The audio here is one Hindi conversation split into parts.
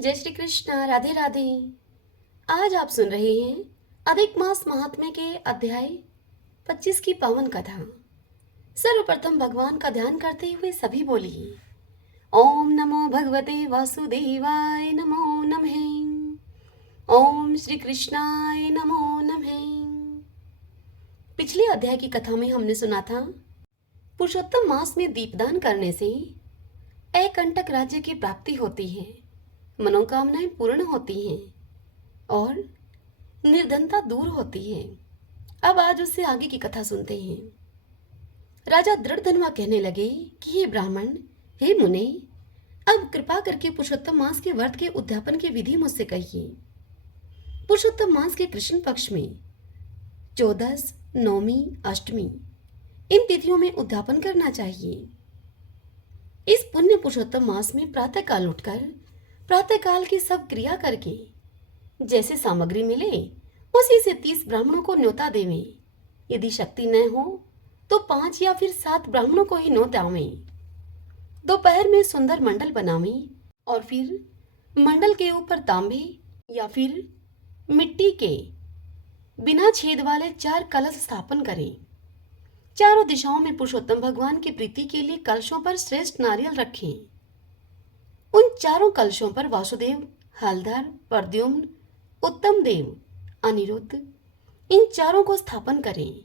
जय श्री कृष्ण। राधे राधे। आज आप सुन रहे हैं अधिक मास महात्म्य के अध्याय 25 की पावन कथा। सर्वप्रथम भगवान का ध्यान करते हुए सभी बोलिए ओम नमो भगवते वासुदेवाय नमो नमः। ओम श्री कृष्णाय नमो नमः। पिछले अध्याय की कथा में हमने सुना था पुरुषोत्तम मास में दीपदान करने से एकंटक राज्य की प्राप्ति होती है, मनोकामनाएं पूर्ण होती हैं और निर्धनता दूर होती है। अब आज उससे आगे की कथा सुनते हैं। राजा दृढ़धनवा कहने लगे कि हे ब्राह्मण, हे मुने, अब कृपा करके पुरुषोत्तम मास के व्रत के उद्यापन की विधि मुझसे कहिए। पुरुषोत्तम मास के कृष्ण पक्ष में 14, नौमी, अष्टमी इन तिथियों में उद्यापन करना चाहिए। इस पुण्य पुरुषोत्तम मास में प्रातःकाल उठकर प्रातःकाल की सब क्रिया करके जैसे सामग्री मिले उसी से 30 ब्राह्मणों को न्योता देवें। यदि शक्ति न हो तो 5 या फिर 7 ब्राह्मणों को ही न्योतावें। दोपहर में सुंदर मंडल बनावें और फिर मंडल के ऊपर तांबे या फिर मिट्टी के बिना छेद वाले 4 कलश स्थापन करें। चारों दिशाओं में पुरुषोत्तम भगवान की प्रीति के लिए कलशों पर श्रेष्ठ नारियल रखें। उन चारों कलशों पर वासुदेव, हलधर, प्रद्युम्न, उत्तम देव, अनिरुद्ध इन चारों को स्थापन करें।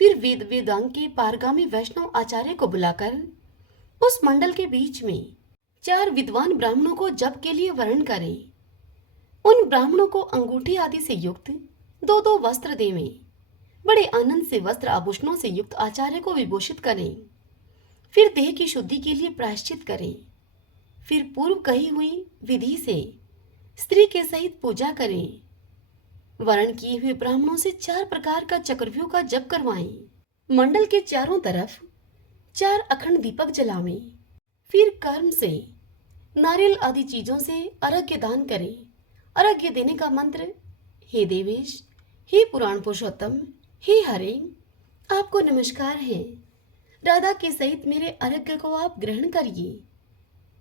फिर वेद वेदांग के पारगामी वैष्णव आचार्य को बुलाकर उस मंडल के बीच में 4 विद्वान ब्राह्मणों को जप के लिए वर्ण करें। उन ब्राह्मणों को अंगूठी आदि से युक्त 2-2 वस्त्र देवें। बड़े आनंद से वस्त्र आभूषणों से युक्त आचार्य को विभूषित करें। फिर देह की शुद्धि के लिए प्रायश्चित करें। फिर पूर्व कही हुई विधि से स्त्री के सहित पूजा करें। वर्ण किए हुए ब्राह्मणों से 4 प्रकार का चक्रव्यूह का जप करवाएं। मंडल के चारों तरफ 4 अखंड दीपक जलावें। फिर कर्म से नारियल आदि चीजों से अर्घ्य दान करें। अर्घ्य देने का मंत्र, हे देवेश, हे पुराण पुरुषोत्तम, हे हरे, आपको नमस्कार है। राधा के सहित मेरे अर्घ्य को आप ग्रहण करिए।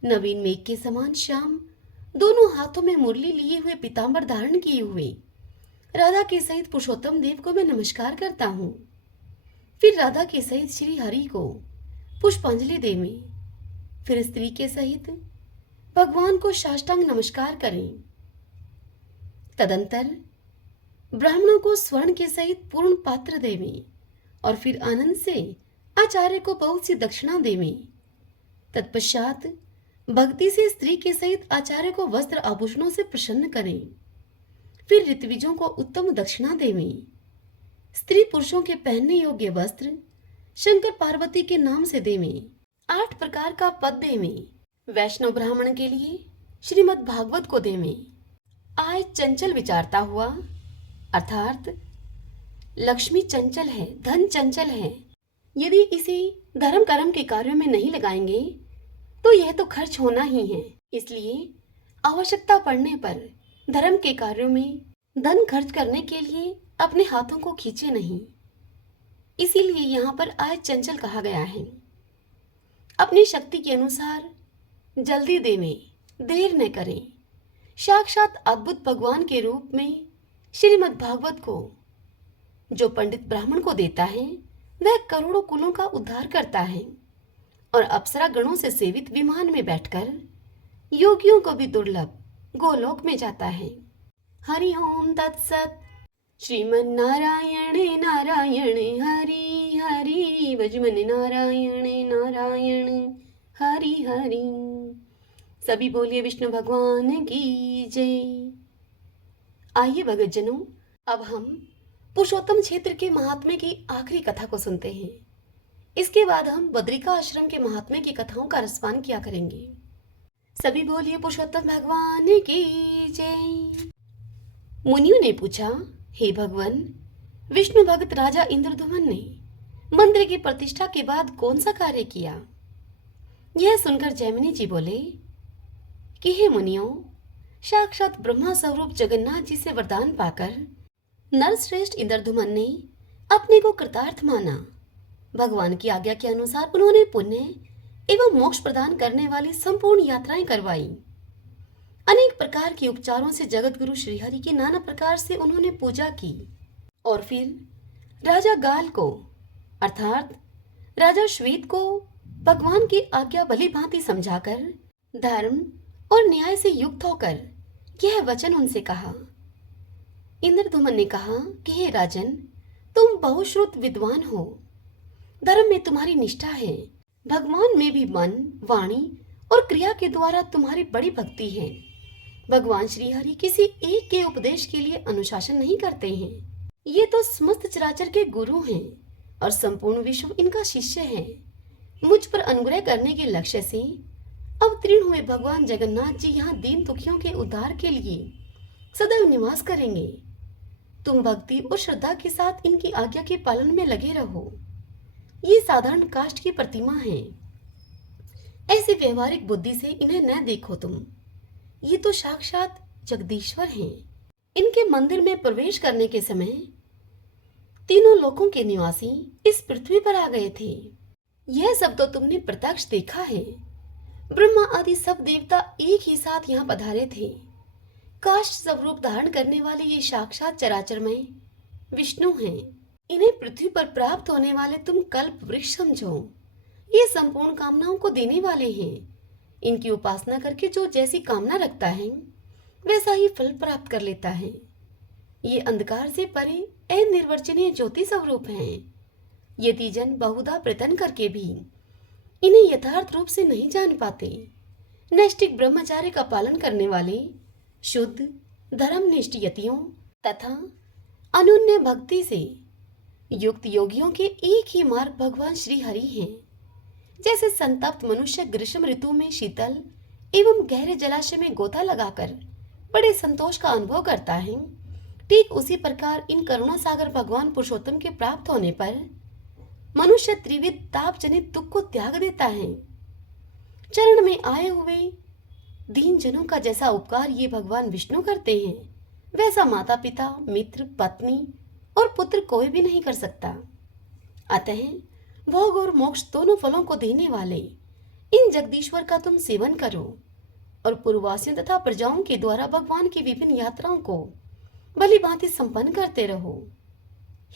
नवीन मेघ के समान श्याम, दोनों हाथों में मुरली लिए हुए पीतांबर धारण किए हुए राधा के सहित पुरुषोत्तम देव को मैं नमस्कार करता हूँ। फिर राधा के सहित श्री हरि को पुष्पांजलि देवें। फिर स्त्री के सहित भगवान को साष्टांग नमस्कार करें। तदंतर ब्राह्मणों को स्वर्ण के सहित पूर्ण पात्र देवें और फिर आनंद से आचार्य को बहुत सी दक्षिणा देवें। तत्पश्चात भक्ति से स्त्री के सहित आचार्य को वस्त्र आभूषणों से प्रसन्न करें। फिर ऋत्विजों को उत्तम दक्षिणा देवें। स्त्री पुरुषों के पहनने योग्य वस्त्र शंकर पार्वती के नाम से देवें। 8 प्रकार का पद देवें। वैष्णव ब्राह्मण के लिए श्रीमद् भागवत को देवें। आय चंचल विचारता हुआ, अर्थात लक्ष्मी चंचल है, धन चंचल है। यदि इसे धर्म कर्म के कार्यों में नहीं लगाएंगे तो यह तो खर्च होना ही है। इसलिए आवश्यकता पड़ने पर धर्म के कार्यों में धन खर्च करने के लिए अपने हाथों को खींचे नहीं। इसीलिए यहाँ पर आय चंचल कहा गया है। अपनी शक्ति के अनुसार जल्दी देवें, देर न करें। साक्षात अद्भुत भगवान के रूप में श्रीमद् भागवत को जो पंडित ब्राह्मण को देता है वह करोड़ों कुलों का उद्धार करता है और अप्सरा गणों से सेवित विमान में बैठकर योगियों को भी दुर्लभ गोलोक में जाता है। हरि ओम तत्सत। श्रीमन्नारायण नारायण हरि हरि, वजमन नारायण नारायण हरि हरि। सभी बोलिए विष्णु भगवान की जय। आइए भगतजनों, अब हम पुरुषोत्तम क्षेत्र के महात्म्य की आखिरी कथा को सुनते हैं। इसके बाद हम बद्रिका आश्रम के महात्म्य की कथाओं का रसपान किया करेंगे। सभी बोलिए पुरुषोत्तम भगवान की जय। मुनियों ने पूछा, हे भगवान, विष्णु भक्त राजा इंद्रद्युम्न ने मंदिर की प्रतिष्ठा के बाद कौन सा कार्य किया? यह सुनकर जैमिनी जी बोले कि हे मुनियों, साक्षात ब्रह्मा स्वरूप जगन्नाथ जी से वरदान पाकर नरश्रेष्ठ इंद्रद्युम्न ने अपने को कृतार्थ माना। भगवान की आज्ञा के अनुसार उन्होंने पुण्य एवं मोक्ष प्रदान करने वाली संपूर्ण यात्राएं करवाई। अनेक प्रकार के उपचारों से जगत गुरु श्रीहरि की नाना प्रकार से उन्होंने पूजा की और फिर राजा गाल को अर्थात राजा श्वेत को भगवान की आज्ञा भली भांति समझाकर धर्म और न्याय से युक्त होकर यह वचन उनसे कहा। इंद्रधुमन ने कहा कि हे राजन, तुम बहुश्रुत विद्वान हो, धर्म में तुम्हारी निष्ठा है, भगवान में भी मन, वाणी और क्रिया के द्वारा तुम्हारी बड़ी भक्ति है। भगवान श्री हरि किसी एक के उपदेश के लिए अनुशासन नहीं करते हैं। ये तो समस्त चराचर के गुरु हैं और संपूर्ण विश्व इनका शिष्य है। मुझ पर अनुग्रह करने के लक्ष्य से अवतीर्ण हुए भगवान जगन्नाथ जी यहाँ दीन दुखियों के उद्धार के लिए सदैव निवास करेंगे। तुम भक्ति और श्रद्धा के साथ इनकी आज्ञा के पालन में लगे रहो। ये साधारण काष्ठ की प्रतिमा है, ऐसी व्यवहारिक बुद्धि से इन्हें न देखो तुम। ये तो साक्षात जगदीश्वर हैं। इनके मंदिर में प्रवेश करने के समय तीनों लोकों के निवासी इस पृथ्वी पर आ गए थे। यह सब तो तुमने प्रत्यक्ष देखा है। ब्रह्मा आदि सब देवता एक ही साथ यहाँ पधारे थे। काष्ठ स्वरूप धारण करने वाले ये साक्षात चराचरमय विष्णु हैं। इन्हें पृथ्वी पर प्राप्त होने वाले तुम कल्प वृक्ष समझो। ये संपूर्ण कामनाओं को देने वाले हैं। इनकी उपासना करके जो जैसी कामना रखता है वैसा ही फल प्राप्त कर लेता है। ये अंधकार से परे अनिर्वचनीय ज्योति स्वरूप हैं। यदि जन बहुधा प्रयत्न करके भी इन्हें यथार्थ रूप से नहीं जान पाते, नैष्ठिक ब्रह्मचार्य का पालन करने वाले शुद्ध धर्मनिष्ठ यतियों तथा अनन्य भक्ति से युक्त योगियों के एक ही मार्ग भगवान श्री हरि हैं। जैसे संतप्त मनुष्य ग्रीष्म ऋतु में शीतल एवं गहरे जलाशय में गोता लगाकर बड़े संतोष का अनुभव करता है, ठीक उसी प्रकार इन करुणा सागर भगवान पुरुषोत्तम के प्राप्त होने पर मनुष्य त्रिविध ताप जनित दुख को त्याग देता है। चरण में आए हुए दीन जनों का जैसा उपकार ये भगवान विष्णु करते हैं, वैसा माता पिता, मित्र, पत्नी और पुत्र कोई भी नहीं कर सकता। अतः भोग और मोक्ष दोनों फलों को देने वाले इन जगदीश्वर का तुम सेवन करो और पूर्ववासियों तथा प्रजाओं के द्वारा भगवान की विभिन्न यात्राओं को भली भांति संपन्न करते रहो।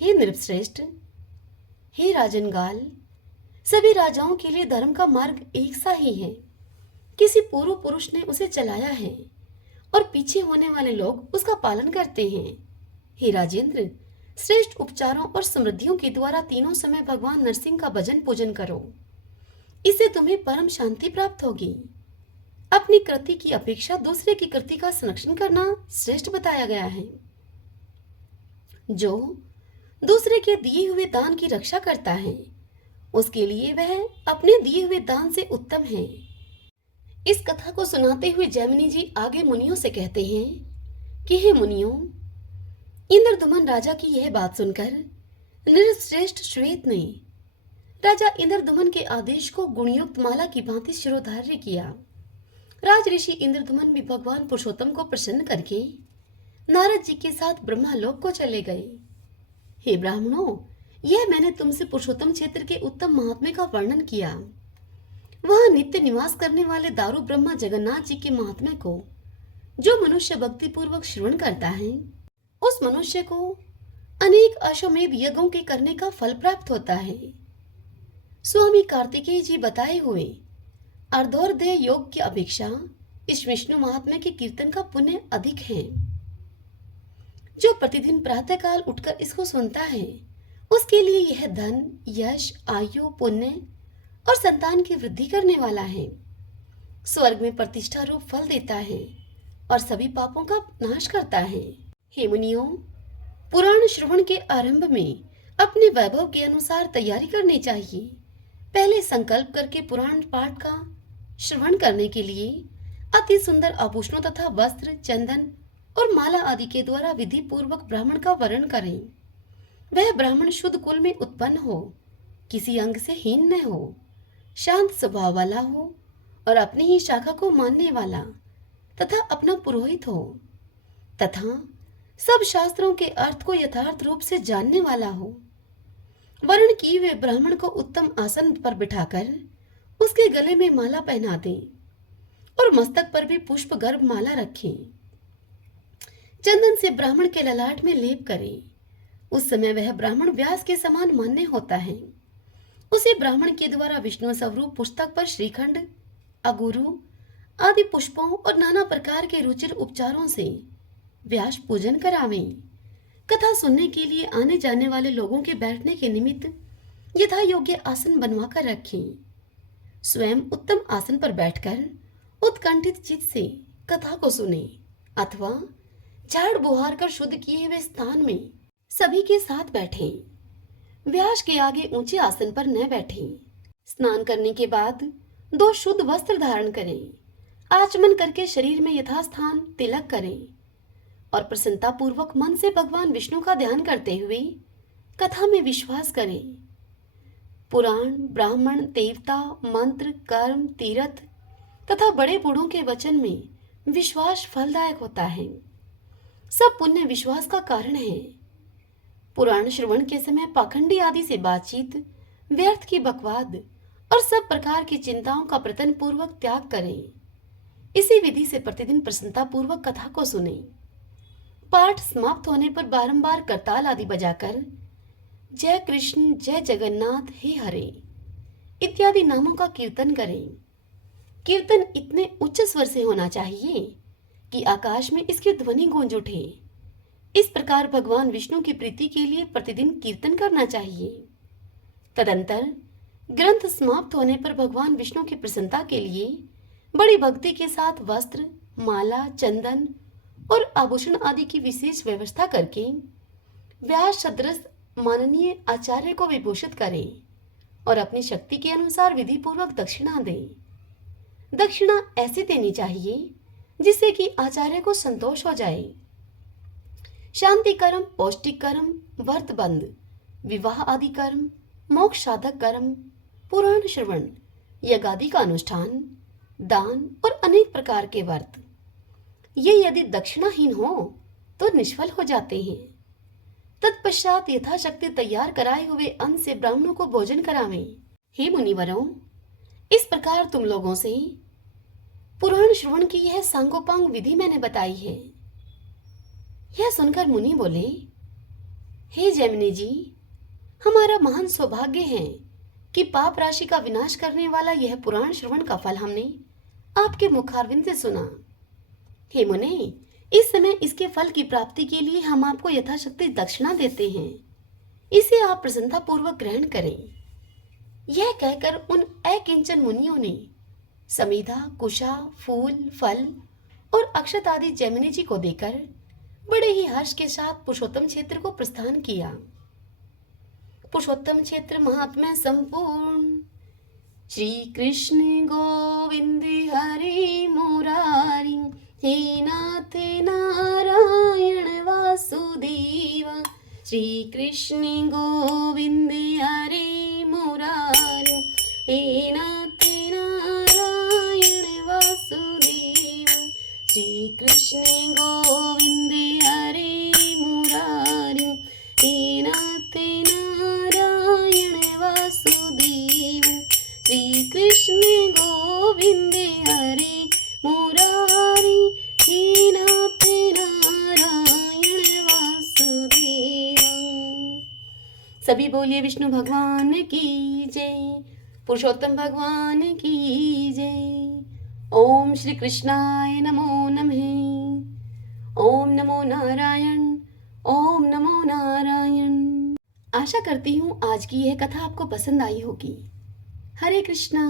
हे नृपश्रेष्ठ, हे राजनगाल, सभी राजाओं के लिए धर्म का मार्ग एक सा ही है। किसी पूर्व पुरुष ने उसे चलाया है और पीछे होने वाले लोग उसका पालन करते हैं। हे राजेंद्र, श्रेष्ठ उपचारों और समृद्धियों के द्वारा तीनों समय भगवान नरसिंह का भजन पूजन करो। इससे तुम्हें परम शांति प्राप्त होगी। अपनी कृति की अपेक्षा दूसरे की कृति का संरक्षण करना श्रेष्ठ बताया गया है। जो दूसरे के दिए हुए दान की रक्षा करता है, उसके लिए वह अपने दिए हुए दान से उत्तम है। इस कथा को सुनाते हुए जैमिनी जी आगे मुनियों से कहते हैं कि हे मुनियों, इंद्रदुमन राजा की यह बात सुनकर नृपश्रेष्ठ श्वेत ने राजा इंद्रदुमन के आदेश को गुणयुक्त माला की भांति शिरोधार्य किया। राज ऋषि इंद्रदुमन भी भगवान पुरुषोत्तम को प्रसन्न करके नारद जी के साथ ब्रह्मालोक को चले गए। हे ब्राह्मणों, यह मैंने तुमसे पुरुषोत्तम क्षेत्र के उत्तम महात्म्य का वर्णन किया। वहां नित्य निवास करने वाले दारू ब्रह्मा जगन्नाथ जी के महात्म्य को जो मनुष्य भक्ति पूर्वक श्रवण करता है, उस मनुष्य को अनेक अश्वमेध यज्ञों के करने का फल प्राप्त होता है। स्वामी कार्तिकेय जी बताए हुए अर्धोदय योग की अपेक्षा इस विष्णु महात्म्य के कीर्तन का पुण्य अधिक है। जो प्रतिदिन प्रातःकाल उठकर इसको सुनता है, उसके लिए यह धन, यश, आयु, पुण्य और संतान की वृद्धि करने वाला है। स्वर्ग में प्रतिष्ठा रूप फल देता है और सभी पापों का नाश करता है। हे मुनियों, पुराण श्रवण के आरंभ में अपने वैभव के अनुसार तैयारी करनी चाहिए। पहले संकल्प करके पुराण पाठ का श्रवण करने के लिए अति सुंदर आभूषणों तथा वस्त्र, चंदन और माला आदि के द्वारा विधि पूर्वक ब्राह्मण का वरण करें। वह ब्राह्मण शुद्ध कुल में उत्पन्न हो, किसी अंग से हीन न हो, शांत स्वभाव वाला हो और अपनी ही शाखा को मानने वाला तथा अपना पुरोहित हो तथा सब शास्त्रों के अर्थ को यथार्थ रूप से जानने वाला हो। वर्ण किए हुए ब्राह्मण को उत्तम आसन पर बिठाकर उसके गले में माला पहना दें और मस्तक पर भी पुष्प गर्भ माला रखें। चंदन से ब्राह्मण के ललाट में लेप करें। उस समय वह ब्राह्मण व्यास के समान मान्य होता है। उसी ब्राह्मण के द्वारा विष्णु स्वरूप पुस्तक पर श्रीखंड, अगुरु आदि पुष्पों और नाना प्रकार के रुचिर उपचारों से व्यास पूजन करावें। कथा सुनने के लिए आने जाने वाले लोगों के बैठने के निमित्त यथा योग्य आसन बनवा कर रखें। स्वयं उत्तम आसन पर बैठकर उत्कंठित चित्त से कथा को सुने अथवा झाड़ बुहार कर शुद्ध किए हुए स्थान में सभी के साथ बैठें। व्यास के आगे ऊंचे आसन पर न बैठें। स्नान करने के बाद 2 शुद्ध वस्त्र धारण करें। आचमन करके शरीर में यथास्थान तिलक करें और प्रसन्नता पूर्वक मन से भगवान विष्णु का ध्यान करते हुए कथा में विश्वास करें। पुराण, ब्राह्मण, देवता, मंत्र, कर्म, तीर्थ तथा बड़े बूढ़ों के वचन में विश्वास फलदायक होता है। सब पुण्य विश्वास का कारण है। पुराण श्रवण के समय पाखंडी आदि से बातचीत, व्यर्थ की बकवाद और सब प्रकार की चिंताओं का प्रतन पूर्वक त्याग करें। इसी विधि से प्रतिदिन प्रसन्नता पूर्वक कथा को सुने। पाठ समाप्त होने पर बारंबार करताल आदि बजाकर जय कृष्ण, जय जगन्नाथ, हे हरे इत्यादि नामों का कीर्तन करें। कीर्तन इतने उच्च स्वर से होना चाहिए कि आकाश में इसकी ध्वनि गूंज उठे। इस प्रकार भगवान विष्णु की प्रीति के लिए प्रतिदिन कीर्तन करना चाहिए। तदंतर ग्रंथ समाप्त होने पर भगवान विष्णु की प्रसन्नता के लिए बड़ी भक्ति के साथ वस्त्र, माला, चंदन और आभूषण आदि की विशेष व्यवस्था करके व्यास सदृश माननीय आचार्य को विभूषित करें और अपनी शक्ति के अनुसार विधि पूर्वक दक्षिणा दें। दक्षिणा ऐसी देनी चाहिए जिससे कि आचार्य को संतोष हो जाए। शांति कर्म, पौष्टिक कर्म, व्रत बंध, विवाह आदि कर्म, मोक्ष साधक कर्म, पुराण श्रवण, यज्ञ आदि का अनुष्ठान, दान और अनेक प्रकार के व्रत ये यदि दक्षिणाहीन हो तो निष्फल हो जाते हैं। तत्पश्चात यथाशक्ति तैयार कराए हुए अन्न से ब्राह्मणों को भोजन करावें। हे मुनिवरों, इस प्रकार तुम लोगों से पुराण श्रवण की यह सांगोपांग विधि मैंने बताई है। यह सुनकर मुनि बोले, हे जैमिनी जी, हमारा महान सौभाग्य है कि पाप राशि का विनाश करने वाला यह पुराण श्रवण का फल हमने आपके मुखारविंद से सुना। हे मुने, इस समय इसके फल की प्राप्ति के लिए हम आपको यथाशक्ति दक्षिणा देते हैं। इसे आप प्रसन्नता पूर्वक ग्रहण करें। यह कहकर उन अकिंचन मुनियों ने समीधा, कुशा, फूल, फल और अक्षत आदि जैमिनी जी को देकर बड़े ही हर्ष के साथ पुरुषोत्तम क्षेत्र को प्रस्थान किया। पुरुषोत्तम क्षेत्र महात्म्य संपूर्ण। श्री कृष्ण गोविंद हरे मुरारी, हे नाथ नारायण वासुदेव। श्री कृष्ण गोविंद हरे मुरारी, हे नाथ नारायण वासुदेव। श्री कृष्ण गोविंद हरे मुरारी, हे नाथ नारायण वासुदेव। श्री कृष्ण गोविंद हरे मुरारी, हे नाथ नारायण वासुदेव। सभी बोलिए विष्णु भगवान की जय, पुरुषोत्तम भगवान की जय। ओम श्री कृष्णाय नमो नमः। ओम नमो नारायण, ओम नमो नारायण। आशा करती हूँ आज की यह कथा आपको पसंद आई होगी। हरे कृष्णा।